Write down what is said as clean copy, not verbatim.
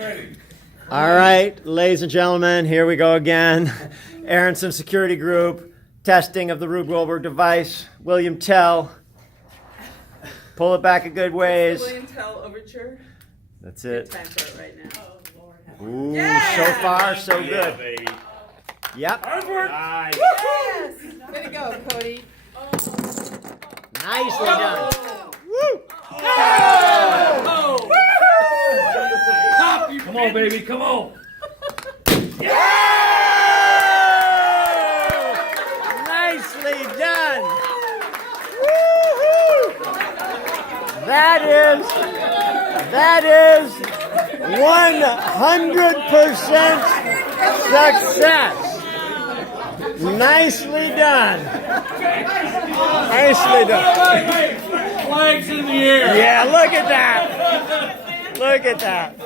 All right, ladies and gentlemen, here we go again. Aronson Security Group, testing of the Rube Goldberg device. William Tell. Pull it back a good ways. William Tell overture. That's it. Good time for it right now. Ooh, Yeah! so far, so good. Baby. Yep. Nice. Yes! Way to go, Cody. Nicely done. Woo! Come on, baby. Come on. Nicely done. Woo-hoo! That is 100% success. Nicely done. Nicely done. Flags in the air. Yeah, look at that. Look at that.